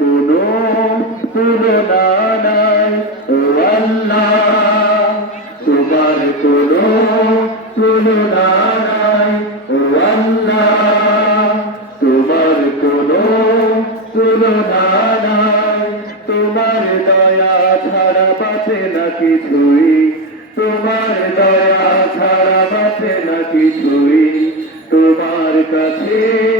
কোনো তুলনা নাই। ও আল্লাহ, তোমার কোনো তুলনা নাই। ও আল্লাহ, তোমার কোনো তুলনা নাই। তোমার দয়া ছাড়া বাঁচে না কিছুই। তোমার দয়া ছাড়া বাঁচে না কিছুই। তোমার কাছে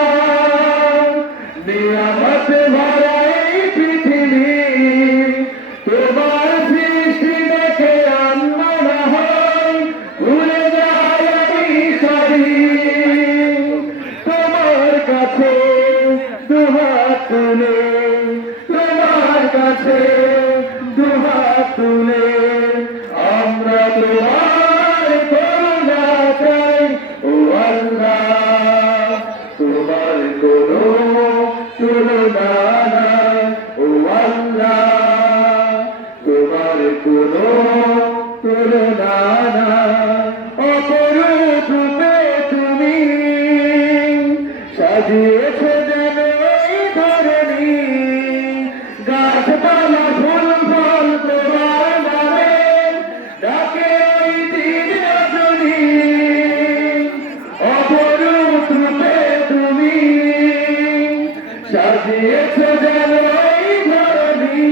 তোমার কাছে দুহাত তুলে। তুলনা ও আল্লাহ তোমার কোনো তুলনা নাই তুমি সাজিয়েছে সাজিয়েছে যেন এই ধরণী।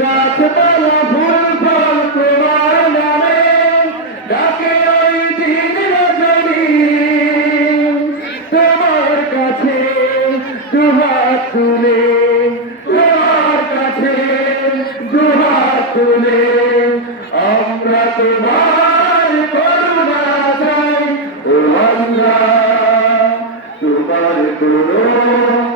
গাছপালা ফুল ফল তোমার নামে, ডাকে ওই দিন রজনী। তোমার কাছে দুহাত তুলে, তোমার কাছে দুহাত তুলে। আমরা তোমার করুণা চাই, ও আল্লাহ তোমার কোনো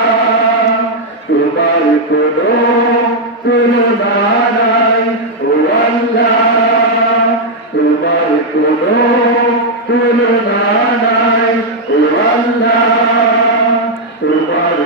তোমার কোনো তুলনা নাই ও আল্লাহ তোমার কোনো তুলনা নাই ও আল্লাহ তোমার